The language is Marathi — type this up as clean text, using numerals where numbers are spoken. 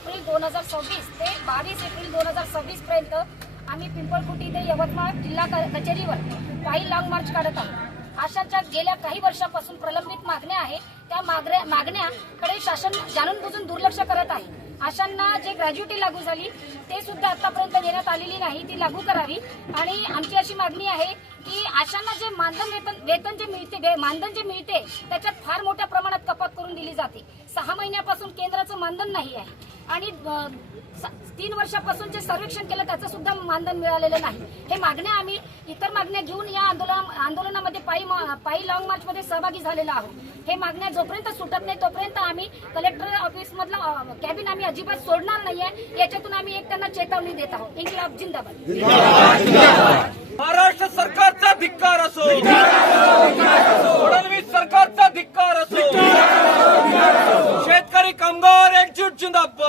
एप्रिल 2026 ते 22 एप्रिल 2026 पर्यंत आम्ही पिंपळखुटी ते यवतमाळ जिल्हा कचेरीवर पायी लॉंग मार्च काढत आहोत। आशांच्या गेल्या काही वर्षापासून प्रलंबित मागण्या आहे, त्या मागण्याकडे शासन जाणून बुजून दुर्लक्ष करत आहे। आशांना जे ग्रॅज्युएटी लागू झाली ते सुद्धा आतापर्यंत देण्यात आलेली नाही, ती लागू करावी। आणि आमची अशी मागणी आहे की आशांना जे वेतन जे मिळते त्याच्यात फार मोठ्या प्रमाणात कपात करून दिली जाते। 6 महिन्यापासून केंद्राचं मानधन नाही आहे आणि 3 वर्षापासून जे सर्वेक्षण केलं त्याचं सुद्धा मानधन मिळालेलं नाही। हे मागण्या आम्ही इतर मागण्या घेऊन या आंदोलनामध्ये पायी लॉंग मार्च मध्ये सहभागी झालेलो आहोत। हे मागण्या जोपर्यंत सुटत नाही तोपर्यंत आम्ही कलेक्टर ऑफिस मधलं कॅबिन आम्ही अजिबात सोडणार नाहीये। याच्यातून आम्ही एक त्यांना चेतावणी देत आहोत। इन्क्लाब जिंदाबाद। महाराष्ट्र सरकारचा धिक्कार असो, फडणवीस सरकारचा धिक्कार असो, शेतकरी कामगार एकजूट जिंदाबाद।